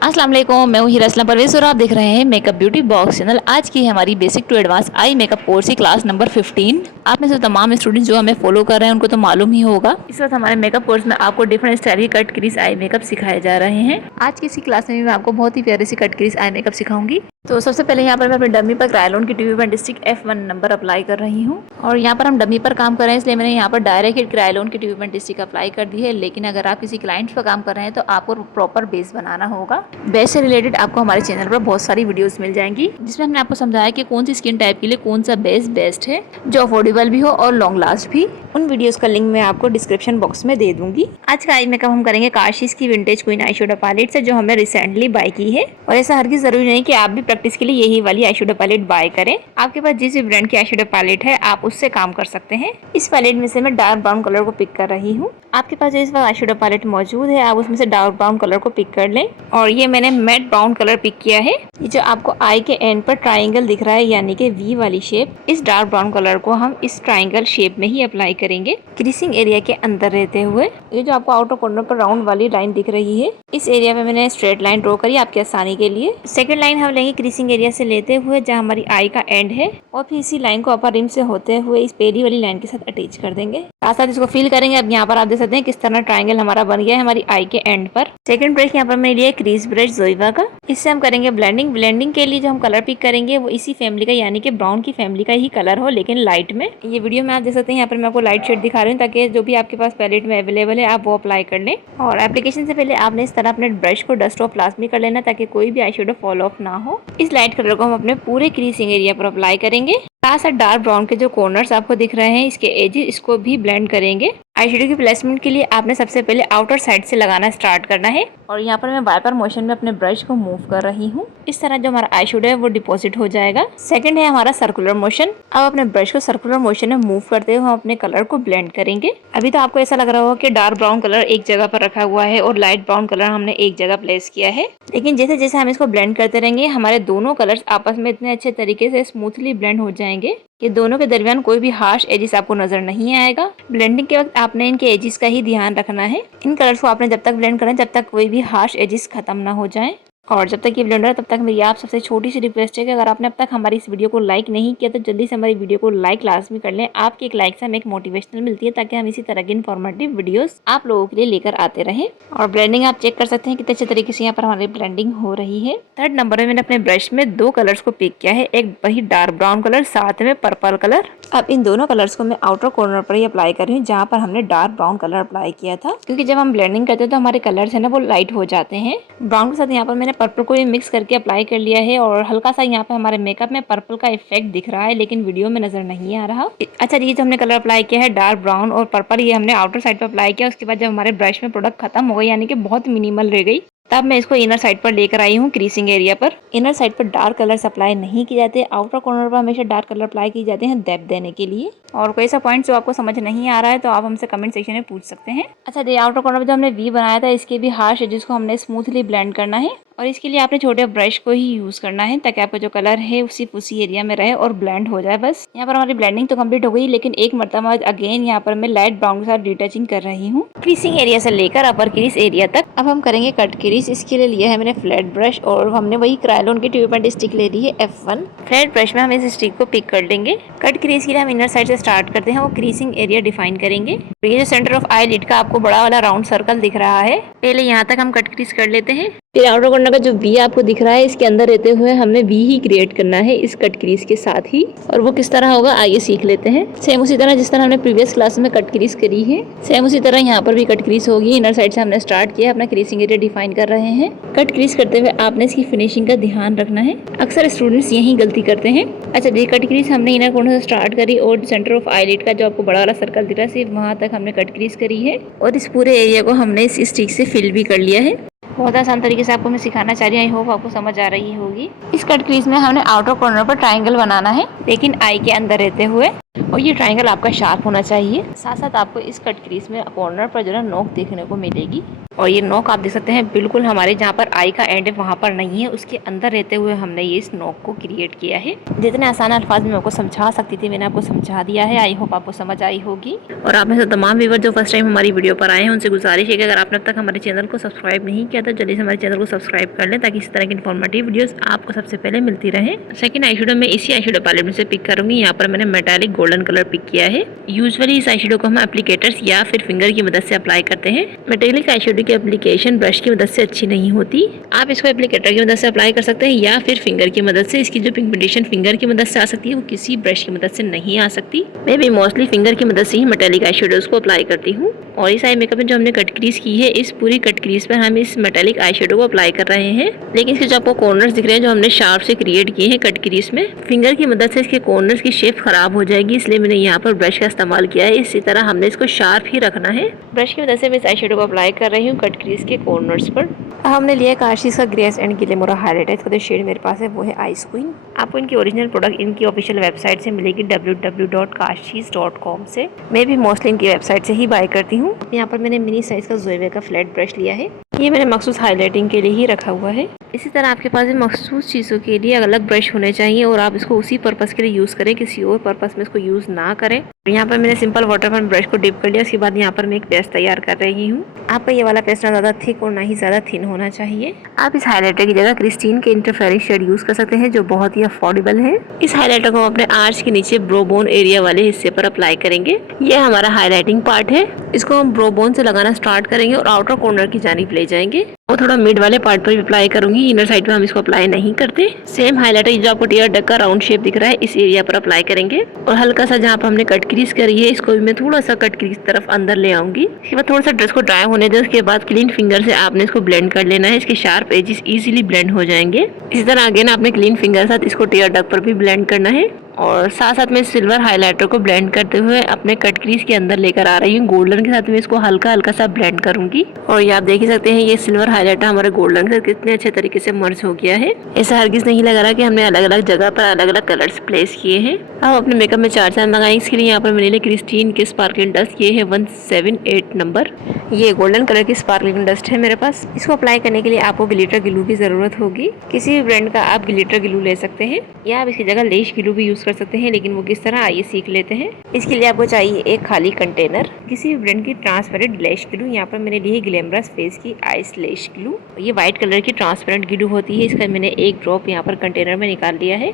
अस्सलाम वालेकुम, मैं हूँ हीरा असलम परवेज़ और आप देख रहे हैं मेकअप ब्यूटी बॉक्स चैनल। आज की है हमारी basic to advance eye makeup course की क्लास नंबर 15। आप में से तमाम स्टूडेंट्स जो हमें फॉलो कर रहे हैं उनको तो मालूम ही होगा। इस वक्त हमारे मेकअप कोर्स में आपको डिफरेंट स्टाइल की कट क्रीज आई मेकअप सिखाए जा रहे हैं। आज की इसी क्लास में भी मैं आपको बहुत ही प्यारी सी कट क्रीज आई मेकअप सिखाऊंगी। तो सबसे पहले यहाँ पर मैं अपने डमी पर क्रायोन की tube and stick F1 number apply कर रही हूँ। और यहाँ पर हम डमी पर काम कर रहे हैं इसलिए मैंने यहाँ पर डायरेक्ट हिट क्रायोन की ट्यूब एंड स्टिक अप्लाई कर दी है। लेकिन अगर आप किसी क्लाइंट पर काम कर रहे हैं तो आपको प्रॉपर बेस बनाना होगा। बेस से रिलेटेड आपको हमारे चैनल पर बहुत सारी वीडियोस मिल जाएंगी जिसमें हमने आपको समझाया कि कौन सी स्किन टाइप के लिए कौन सा बेस बेस्ट है, जो अफोर्डेबल भी हो और लॉन्ग लास्ट भी। उन वीडियोस का लिंक मैं आपको डिस्क्रिप्शन बॉक्स में दे दूंगी। आज का आई मेकअप हम करेंगे काशीज की vintage queen eye shadow palette से, जो हमने रिसेंटली बाय की है। और ऐसा हरगिज़ जरूरी नहीं कि आप भी प्रैक्टिस के लिए यही वाली आई शेडो पैलेट बाय करें। आपके पास जिस भी ब्रांड की आई शेडो पैलेट है आप उससे काम कर सकते हैं। इस पैलेट में से मैं डार्क ब्राउन कलर को पिक कर रही हूँ। आपके पास जो इस बार आई शेडो पैलेट मौजूद है आप उसमें से डार्क ब्राउन कलर को पिक कर लें। और ये मैंने मैट ब्राउन कलर पिक किया है। ये जो आपको आई के एंड पर ट्राइंगल दिख रहा है यानी कि वी वाली शेप, इस डार्क ब्राउन कलर को हम इस ट्राइंगल शेप में ही अप्लाई करेंगे क्रीसिंग एरिया के अंदर रहते हुए। ये जो आपको आउटर कॉर्नर पर राउंड वाली लाइन दिख रही है इस एरिया में मैंने स्ट्रेट लाइन ड्रॉ करी आपकी आसानी के लिए। सेकंड लाइन हम लेंगे क्रीसिंग एरिया से लेते हुए जहाँ हमारी आई का एंड है, और फिर इसी लाइन को अपर रिम से होते हुए इस पहली वाली लाइन के साथ अटैच कर देंगे। साथ साथ इसको फील करेंगे। अब यहाँ पर आप देख सकते हैं किस तरह ट्राइंगल हमारा बन गया है हमारी आई के एंड पर। सेकंड ब्रश यहाँ पर मैंने लिया क्रीज ब्रश जोइवा का। इससे हम करेंगे ब्लेंडिंग। ब्लेंडिंग के लिए जो हम कलर पिक करेंगे वो इसी फैमिली का यानी कि ब्राउन की फैमिली का ही कलर हो, लेकिन लाइट में। ये वीडियो में आप देख सकते हैं यहाँ पर मैं आपको लाइट शेड दिखा रही हूँ ताकि जो भी आपके पास पैलेट में अवेलेबल है आप वो अप्लाई कर लें। और एप्लीकेशन से पहले आपने इस तरह अपने ब्रश को डस्ट ऑफ प्लास्मी कर लेना ताकि कोई भी आई शेडो फॉल ऑफ ना हो। इस लाइट कलर को हम अपने पूरे क्रीसिंग एरिया पर अप्लाई करेंगे। साथ साथ डार्क ब्राउन के जो कॉर्नर्स आपको दिख रहे हैं इसके एजेस, इसको भी ब्लेंड करेंगे। आई शेडो की प्लेसमेंट के लिए आपने सबसे पहले आउटर साइड से लगाना स्टार्ट करना है। और यहाँ पर मैं वाइपर मोशन में अपने ब्रश को मूव कर रही हूँ। इस तरह जो हमारा आई शेडो है वो डिपॉजिट हो जाएगा। सेकंड है हमारा सर्कुलर मोशन। अब अपने ब्रश को सर्कुलर मोशन में मूव करते हुए हम अपने कलर को ब्लेंड करेंगे। अभी तो आपको ऐसा लग रहा होगा कि डार्क ब्राउन कलर एक जगह पर रखा हुआ है और लाइट ब्राउन कलर हमने एक जगह प्लेस किया है, लेकिन जैसे जैसे हम इसको ब्लेंड करते रहेंगे हमारे दोनों कलर्स आपस में इतने अच्छे तरीके से स्मूथली ब्लेंड हो जाएंगे कि दोनों के दरमियान कोई भी हार्श एजिस आपको नजर नहीं आएगा। ब्लेंडिंग के वक्त आपने इनके एजिस का ही ध्यान रखना है। इन कलर्स को आपने जब तक ब्लेंड करना है जब तक कोई भी हार्श एजिस खत्म ना हो जाए। और जब तक ये ब्लेंडर है तब तक मेरी आप सबसे छोटी सी रिक्वेस्ट है कि अगर आपने अब तक हमारी इस वीडियो को लाइक नहीं किया तो जल्दी से हमारी वीडियो को लाइक लाजमी कर लें। आपकी एक लाइक से हमें एक मोटिवेशनल मिलती है ताकि हम इसी तरह की इन्फॉर्मेटिव वीडियोस आप लोगों के लिए लेकर आते रहें। और ब्लेंडिंग आप चेक कर सकते हैं कितने अच्छे तरीके से यहाँ पर हमारी ब्लेंडिंग हो रही है। थर्ड नंबर में मैंने अपने ब्रश में दो कलर्स को पिक किया है, एक वही डार्क ब्राउन कलर साथ में पर्पल कलर। अब इन दोनों कलर्स को मैं आउटर कॉर्नर पर ही अप्लाई कर रही हूँ जहाँ पर हमने डार्क ब्राउन कलर अप्लाई किया था, क्योंकि जब हम ब्लेंडिंग करते हैं तो हमारे कलर्स है ना वो लाइट हो जाते हैं। ब्राउन के साथ यहाँ पर मैंने पर्पल को भी मिक्स करके अप्लाई कर लिया है और हल्का सा यहाँ पे हमारे मेकअप में पर्पल का इफेक्ट दिख रहा है लेकिन वीडियो में नजर नहीं आ रहा। अच्छा, ये जो हमने कलर अप्लाई किया है डार्क ब्राउन और पर्पल, ये हमने आउटर साइड पे अप्लाई किया। उसके बाद जब हमारे ब्रश में प्रोडक्ट खत्म हो गई यानी कि बहुत मिनिमल रह गई, तब मैं इसको इनर साइड पर लेकर आई हूँ क्रीसिंग एरिया पर। इनर साइड पर डार्क कलर्स अप्लाई नहीं किए जाते, आउटर कॉर्नर पर हमेशा डार्क कलर अप्लाई किए जाते हैं डेप्थ देने के लिए। और कोई सा पॉइंट जो आपको समझ नहीं आ रहा है तो आप हमसे कमेंट सेक्शन में पूछ सकते हैं। अच्छा, ये आउटर कॉर्नर पर जो हमने वी बनाया था इसके भी हार्श एजेस को हमने स्मूथली ब्लेंड करना है और इसके लिए आपने छोटे ब्रश को ही यूज करना है ताकि आपका जो कलर है उसी एरिया में रहे और ब्लेंड हो जाए। बस यहाँ पर हमारी ब्लेंडिंग तो कंप्लीट हो गई, लेकिन एक मरतबा अगेन यहाँ पर मैं लाइट ब्राउन के साथ डिटचिंग कर रही हूँ क्रीसिंग एरिया से लेकर अपर क्रीज एरिया तक। अब हम करेंगे कट क्रीज। इसके लिए लिया है मैंने फ्लैट ब्रश और हमने वही क्रायोन की ट्यूब एंड स्टिक ले ली है F1। फ्लैट ब्रश में हम इस स्टिक को पिक कर लेंगे। कट क्रीज के लिए हम इनर साइड से स्टार्ट करते हैं, वो क्रीसिंग एरिया डिफाइन करेंगे। ये जो सेंटर ऑफ आई लिड का आपको बड़ा वाला राउंड सर्कल दिख रहा है, पहले यहाँ तक हम कट क्रीज कर लेते हैं। फिर आउटर कॉर्नर का जो वी आपको दिख रहा है इसके अंदर रहते हुए हमने वी ही क्रिएट करना है इस कट क्रीज के साथ ही। और वो किस तरह होगा आइए सीख लेते हैं। सेम उसी तरह जिस तरह हमने प्रीवियस क्लास में कट क्रीज करी है सेम उसी तरह यहाँ पर भी कट क्रीज होगी। इनर साइड से हमने स्टार्ट किया, अपना क्रीसिंग एरिया डिफाइन कर रहे हैं। कट क्रीज करते हुए आपने इसकी फिनिशिंग का ध्यान रखना है, अक्सर स्टूडेंट्स यही गलती करते हैं। अच्छा, ये कट क्रीज हमने इनर कॉर्नर से स्टार्ट करी और सेंटर ऑफ आईलिड का जो आपको बड़ा वाला सर्कल दिख रहा है सिर्फ वहाँ तक हमने कट क्रीज करी है और इस पूरे एरिया को हमने इस स्टिक से फिल भी कर लिया है। बहुत आसान तरीके से आपको मैं सिखाना चाह रही हूँ, आई होप आपको समझ आ रही होगी। इस कट क्रीज में हमने आउटर कॉर्नर पर ट्राइंगल बनाना है लेकिन आई के अंदर रहते हुए। और ये ट्रायंगल आपका शार्प होना चाहिए। साथ साथ आपको इस कट क्रीज में कॉर्नर पर जो है नोक देखने को मिलेगी। और ये नोक आप देख सकते हैं बिल्कुल हमारे जहाँ पर आई का एंड है वहाँ पर नहीं है, उसके अंदर रहते हुए हमने ये इस नोक को क्रिएट किया है। जितने आसान अल्फाज में आपको समझा सकती थी मैंने आपको समझा दिया है। आई होप आपको समझ आई होगी। और आप में से तमाम व्यूअर जो फर्स्ट टाइम हमारी वीडियो पर आए हैं उनसे गुजारिश है कि अगर आपने अब तक हमारे चैनल को सब्सक्राइब नहीं किया तो जल्दी से हमारे चैनल को सब्सक्राइब कर लें ताकि इस तरह की इन्फॉर्मेटिव वीडियोस आपको सबसे पहले मिलती रहे। सेकंड आई शेडो में इसी आई शेडो पैलेट में से पिक करूंगी। यहाँ पर मैंने मेटालिक गोल्डन कलर पिक किया है। यूजुअली इस आई शेडो को हम एप्लीकेटर्स या फिर फिंगर की मदद से अप्लाई करते हैं। मेटालिक आई शेडो की एप्लीकेशन ब्रश की मदद से अच्छी नहीं होती। आप इसको एप्लीकेटर की मदद से अप्लाई कर सकते हैं या फिर फिंगर की मदद से। इसकी जो पिगमेंटेशन फिंगर की मदद से आ सकती है वो किसी ब्रश की मदद से नहीं आ सकती। मैं भी मोस्टली फिंगर की मदद से ही मेटालिक आई शेडोज को अप्लाई करती हूँ। और इस आई मेकअप में जो हमने कट क्रीज की है इस पूरी कट क्रीज पर हम इस मेटालिक आई शेडो को अप्लाई कर रहे हैं। लेकिन इसके जो आपको कॉर्नर्स दिख रहे हैं जो हमने शार्प से क्रिएट किए हैं कट क्रीज में, फिंगर की मदद से इसके कॉर्नर्स की शेप खराब हो जाएगी, इसलिए मैंने यहाँ पर ब्रश का इस्तेमाल किया है। इसी तरह हमने इसको शार्प ही रखना है। ब्रश की मदद से मैं इस आई शेडो को अप्लाई कर रही हूँ कट क्रीज के कॉर्नर्स पर। हमने लिया काशीज का ग्रेस एंड ग्लिमोरा हाईलाइटर। इसका जो शेड मेरे पास है वो है आइस क्वीन। आपको इनकी ओरिजिनल प्रोडक्ट इनकी ऑफिशियल वेबसाइट से मिलेगी www.kashis.com से। मैं भी मोस्टली इनकी वेबसाइट से ही बाय करती हूँ। यहाँ पर मैंने मिनी साइज का जोएवे का फ्लैट ब्रश लिया है। ये मैंने मखसूस हाईलाइटिंग के लिए ही रखा हुआ है। इसी तरह आपके पास मखसूस चीज़ों के लिए अलग अलग ब्रश होने चाहिए और आप इसको उसी पर्पस के लिए यूज़ करें, किसी और पर्पस में इसको यूज़ ना करें। यहाँ पर मैंने सिंपल वाटर पर ब्रश को डिप कर लिया। उसके बाद यहाँ पर मैं एक पेस्ट तैयार कर रही हूँ। आपका ये वाला पेस्ट ना ज़्यादा थिक और ना ही ज़्यादा थिन होना चाहिए। आप इस हाईलाइटर की जगह क्रिस्टीन के इंटरफेरेंस शेड यूज़ कर सकते हैं जो बहुत ही अफोर्डेबल है। इस हाईलाइटर को हम अपने आर्च के नीचे ब्रोबोन एरिया वाले हिस्से पर अप्लाई करेंगे। ये हमारा हाईलाइटिंग पार्ट है। इसको हम ब्रोबोन से लगाना स्टार्ट करेंगे और आउटर कॉर्नर की जानिब ले जाएंगे और थोड़ा मिड वाले पार्ट पर भी अप्लाई करूंगी। इनर साइड पे हम इसको अप्लाई नहीं करते। सेम हाईलाइटर जो आपको टीयर डक का राउंड शेप दिख रहा है इस एरिया पर अप्लाई करेंगे और हल्का सा जहाँ पर हमने कट क्रीज करी है इसको भी मैं थोड़ा सा कट क्रीज तरफ अंदर ले आऊंगी। इसके बाद थोड़ा सा ड्रेस को ड्राई होने दें। उसके बाद क्लीन फिंगर से आपने इसको ब्लेंड कर लेना है। इसके शार्प एजेस इजीली ब्लेंड हो जाएंगे। इसी तरह अगेन आपने क्लीन फिंगर साथ इसको टीयर डक पर भी ब्लेंड करना है और साथ साथ में सिल्वर हाइलाइटर को ब्लेंड करते हुए अपने कट क्रीज के अंदर लेकर आ रही हूँ। गोल्डन के साथ में इसको हल्का हल्का सा ब्लेंड करूंगी और ये आप देख ही सकते हैं ये सिल्वर हाइलाइटर हमारे गोल्डन के साथ कितने अच्छे तरीके से मर्ज हो गया है। ऐसा हरगिज नहीं लग रहा कि हमने अलग अलग जगह पर अलग अलग कलर्स प्लेस किए हैं। अब अपने मेकअप में 4 चांद लगाएं। इसके लिए यहाँ पर मैंने क्रिस्टीन के स्पार्कलिंग डस्ट ये है 178 नंबर। ये गोल्डन कलर की स्पार्कलिंग डस्ट है मेरे पास। इसको अप्लाई करने के लिए आपको ग्लिटर ग्लू की जरूरत होगी। किसी भी ब्रांड का आप ग्लिटर ग्लू ले सकते हैं या आप इसकी जगह लेश ग्लू भी यूज कर सकते हैं, लेकिन वो किस तरह आइए सीख लेते हैं। इसके लिए आपको चाहिए एक खाली कंटेनर, किसी भी ब्रांड की ट्रांसपेरेंट लैश ग्लू। यहाँ पर मैंने ली है ग्लैमरस फेस की आइस लैश ग्लू। ये व्हाइट कलर की ट्रांसपेरेंट ग्लू होती है। इसका मैंने एक ड्रॉप यहाँ पर कंटेनर में निकाल लिया है।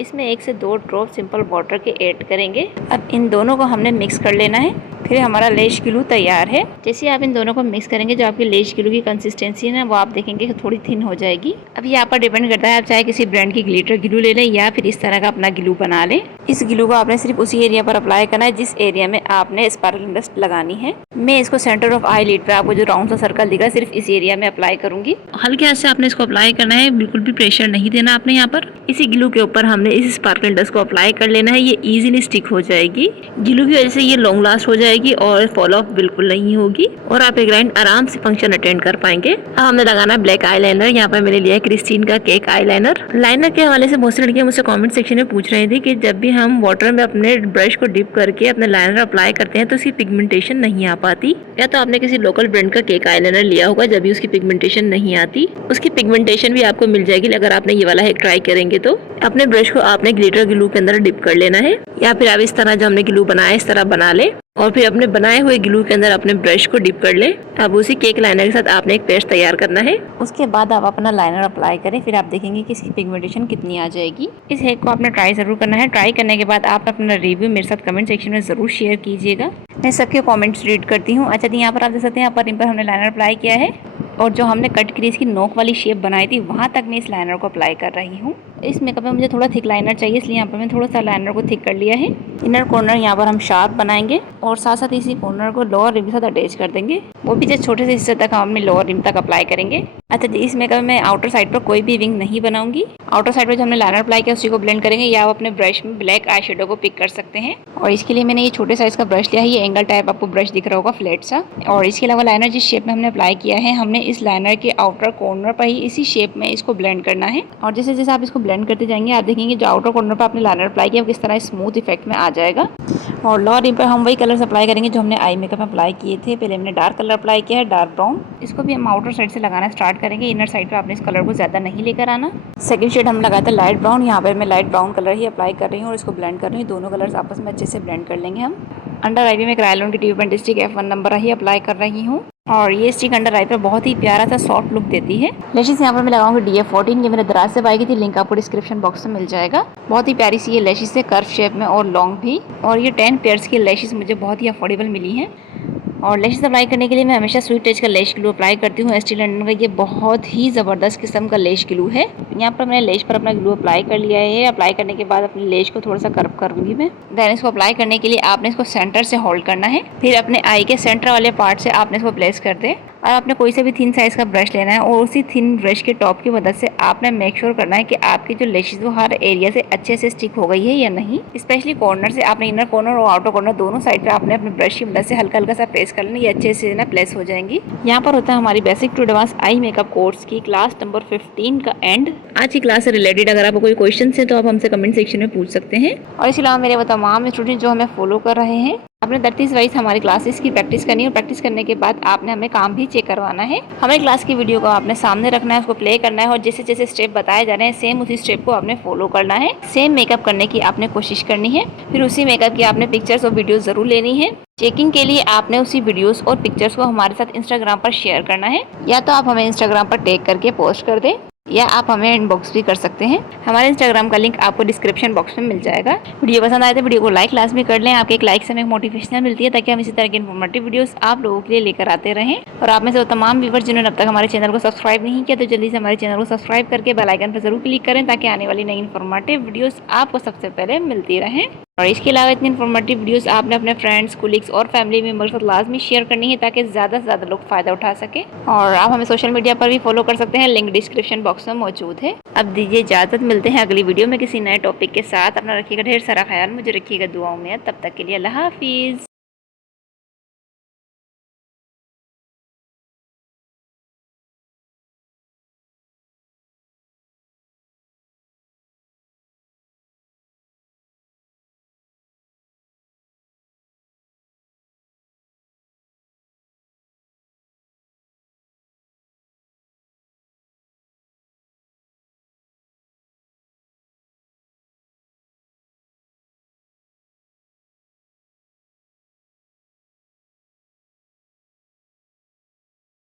इसमें 1 से 2 ड्रॉप सिंपल वाटर के ऐड करेंगे। अब इन दोनों को हमने मिक्स कर लेना है। फिर हमारा लेश ग्लू तैयार है। जैसे आप इन दोनों को मिक्स करेंगे जो आपकी लेश ग्लू की कंसिस्टेंसी है ना वो आप देखेंगे कि थोड़ी थिन हो जाएगी। अब ये आप पर डिपेंड करता है, आप चाहे किसी ब्रांड की ग्लिटर ग्लू ले लें या फिर इस तरह का अपना ग्लू बना लें। इस ग्लू को आपने सिर्फ उसी एरिया पर अप्लाई करना है जिस एरिया में आपने स्पार्कलिंग डस्ट लगानी है। मैं इसको सेंटर ऑफ आई लिड पे आपको जो राउंड सा सर्कल दिख रहा है सिर्फ इस एरिया में अप्लाई करूंगी। हल्के हाथ से आपने इसको अप्लाई करना है, बिल्कुल भी प्रेशर नहीं देना आपने। यहाँ पर इसी ग्लू के ऊपर हमने इस स्पार्कलिंग डस्ट को अप्लाई कर लेना है। ये इजीली स्टिक हो जाएगी। ग्लू की वजह से ये लॉन्ग लास्ट हो जाएगी और फॉल ऑफ बिल्कुल नहीं होगी और आप एक लाइन आराम से फंक्शन अटेंड कर पाएंगे। अब हमने लगाना है ब्लैक आईलाइनर। यहाँ पर मैंने लिया है क्रिस्टीन का केक आईलाइनर। लाइनर के हवाले से बहुत सी लड़कियां मुझसे कमेंट सेक्शन में पूछ रही थी कि जब भी हम वाटर में अपने ब्रश को डिप करके अपने लाइनर अप्लाई करते हैं तो उसकी पिगमेंटेशन नहीं आ पाती। या तो आपने किसी लोकल ब्रांड का केक आईलाइनर लिया होगा जब भी उसकी पिगमेंटेशन नहीं आती। उसकी पिगमेंटेशन भी आपको मिल जाएगी अगर आपने ये वाला हैक ट्राई करेंगे तो। अपने ब्रश को आपने ग्लिटर ग्लू के अंदर डिप कर लेना है या फिर आप इस तरह जो हमने ग्लू बनाया इस तरह बना ले और फिर अपने बनाए हुए ग्लू के अंदर अपने ब्रश को डिप कर लें। अब उसी केक लाइनर के साथ आपने एक पेस्ट तैयार करना है। उसके बाद आप अपना लाइनर अप्लाई करें, फिर आप देखेंगे कि इसकी पिगमेंटेशन कितनी आ जाएगी। इस हैक को आपने ट्राई जरूर करना है। ट्राई करने के बाद आप अपना रिव्यू मेरे साथ कमेंट सेक्शन में जरूर शेयर कीजिएगा। मैं सबके कमेंट्स रीड करती हूँ। अच्छा, यहाँ पर आप देख सकते हैं इन पर हमने लाइनर अप्लाई किया है और जो हमने कट क्रीज की नोक वाली शेप बनाई थी वहाँ तक मैं इस लाइनर को अप्लाई कर रही हूँ। इस मेकअप में मुझे थोड़ा थिक लाइनर चाहिए, इसलिए यहाँ पर मैं थोड़ा सा लाइनर को थिक कर लिया है। इनर कॉर्नर यहाँ पर हम शार्प बनाएंगे और साथ साथ इसी कॉर्नर को लोअर रिम के साथ अटैच कर देंगे। वो भी जस्ट छोटे से हिस्से तक हम अपने लोअर रिम तक अप्लाई करेंगे। अच्छा, इस मेकअप में आउटर साइड पर कोई भी विंग नहीं बनाऊंगी। आउटर साइड पर जो हमने लाइनर अप्लाई किया उसी को ब्लेंड करेंगे या आप अपने ब्रश में ब्लैक आई शेडो को पिक कर सकते हैं। और इसके लिए मैंने ये छोटे साइज का ब्रश लिया है। ये एंगल टाइप आपको ब्रश दिख रहा होगा फ्लैट सा। और इसके अलावा लाइनर जिस शेप में हमने अप्लाई किया है हमने इस लाइनर के आउटर कॉर्नर पर ही इसी शेप में इसको ब्लेंड करना है। और जैसे जैसे आप इसको ब्लेंड करते जाएंगे। आप देखेंगे जो आउटर कॉर्नर पर आपने लाइनर अप्लाई किया वो किस तरह स्मूथ इफेक्ट में आ जाएगा। और लोअर रिम पर हम वही कलर्स अप्लाई करेंगे जो हमने आई मेकअप में अप्लाई किए थे। पहले हमने डार्क कलर अप्लाई किया है, डार्क ब्राउन। इसको भी हम आउटर साइड से लगाना स्टार्ट करेंगे। इनर साइड पे आपने इस कलर को ज़्यादा नहीं लेकर आना। सेकंड शेड हम लगाया था लाइट ब्राउन, यहाँ पर मैं लाइट ब्राउन कलर ही अप्लाई कर रही हूँ और इसको ब्लेंड कर रही हूँ। दोनों कलर्स आपस में अच्छे से ब्लेंड कर लेंगे हम। अंडर आई में क्रायोलन की tube paint stick F1 number ही अप्लाई कर रही हूँ और ये स्टिक अंडर आई पर बहुत ही प्यारा सा सॉफ्ट लुक देती है। लैशेस यहाँ पर मैं लगाऊंगी DF14, ये मेरे दराज से बाई की थी, लिंक आपको डिस्क्रिप्शन बॉक्स में मिल जाएगा। बहुत ही प्यारी सी ये लैशेस है, कर्व शेप में और लॉन्ग भी। और ये 10 पेयर्स की लैशेस मुझे बहुत ही अफोर्डेबल मिली हैं। और लैशेस अप्लाई करने के लिए मैं हमेशा स्वीट टच का लैश ग्लू अप्लाई करती हूँ। एस्टी लंडन का ये बहुत ही ज़बरदस्त किस्म का लैश ग्लू है। यहाँ पर मैंने लैश पर अपना ग्लू अप्लाई कर लिया है। अप्लाई करने के बाद अपने लैश को थोड़ा सा कर्व करूँगी मैं। देन इसको अप्लाई करने के लिए आपने इसको सेंटर से होल्ड करना है, फिर अपने आई के सेंटर वाले पार्ट से आपने इसको प्लेस कर दे और आपने कोई से भी थिन साइज का ब्रश लेना है और उसी थिन ब्रश के टॉप की मदद से आपने मेक श्योर करना है कि आपकी जो लैशेस वो हर एरिया से अच्छे से स्टिक हो गई है या नहीं। स्पेशली कॉर्नर से आपने इनर कॉर्नर और आउटर कॉर्नर दोनों साइड पे आपने अपने ब्रश की मदद से हल्का हल्का सा प्रेस कर लेना, ये अच्छे से ना प्लेस हो जाएंगी। यहाँ पर होता है हमारी basic to advance eye makeup course की क्लास नंबर 15 का एंड। आज की क्लास से रिलेटेड अगर आपको कोई क्वेश्चन है तो आप हमसे कमेंट सेक्शन में पूछ सकते हैं। और इसके अलावा मेरे वो तमाम स्टूडेंट जो हमें फॉलो कर रहे हैं, आपने 30 वाइज हमारी क्लासेस की प्रैक्टिस करनी है और प्रैक्टिस करने के बाद आपने हमें काम भी चेक करवाना है। हमारी क्लास की वीडियो को आपने सामने रखना है, उसको प्ले करना है और जैसे जैसे स्टेप बताए जा रहे हैं सेम उसी स्टेप को आपने फॉलो करना है। सेम मेकअप करने की आपने कोशिश करनी है, फिर उसी मेकअप की आपने पिक्चर्स और वीडियोस जरूर लेनी है। चेकिंग के लिए आपने उसी वीडियोस और पिक्चर्स को हमारे साथ इंस्टाग्राम पर शेयर करना है, या तो आप हमें इंस्टाग्राम पर टैग करके पोस्ट कर दें या आप हमें इनबॉक्स भी कर सकते हैं। हमारे इंस्टाग्राम का लिंक आपको डिस्क्रिप्शन बॉक्स में मिल जाएगा। वीडियो पसंद आए तो वीडियो को लाइक लाजमी कर लें। आपके एक लाइक से हमें मोटिवेशनल मिलती है ताकि हम इसी तरह की इन्फॉर्मेटिव वीडियोस आप लोगों के लिए लेकर आते रहें। और आप में से वो तमाम व्यूअर्स जिन्होंने अब तक हमारे चैनल को सब्सक्राइब नहीं किया तो जल्दी से हमारे चैनल को सब्सक्राइब करके बेल आइकन पर जरूर क्लिक करें ताकि आने वाली नई इन्फॉर्मेटिव वीडियोस आपको सबसे पहले मिलती रहें। और इसके अलावा इतनी इन्फॉर्मेटिव वीडियोस आपने अपने फ्रेंड्स, कोलीग्स और फैमिली मेम्बर्स के साथ लाजमी शेयर करनी है ताकि ज़्यादा से ज़्यादा लोग फ़ायदा उठा सकें। और आप हमें सोशल मीडिया पर भी फॉलो कर सकते हैं, लिंक डिस्क्रिप्शन बॉक्स में मौजूद है। अब दीजिए इजाज़त, मिलते हैं अगली वीडियो में किसी नए टॉपिक के साथ। अपना रखिएगा ढेर सारा ख्याल, मुझे रखिएगा दुआओं में। तब तक के लिए अल्लाह हाफिज़।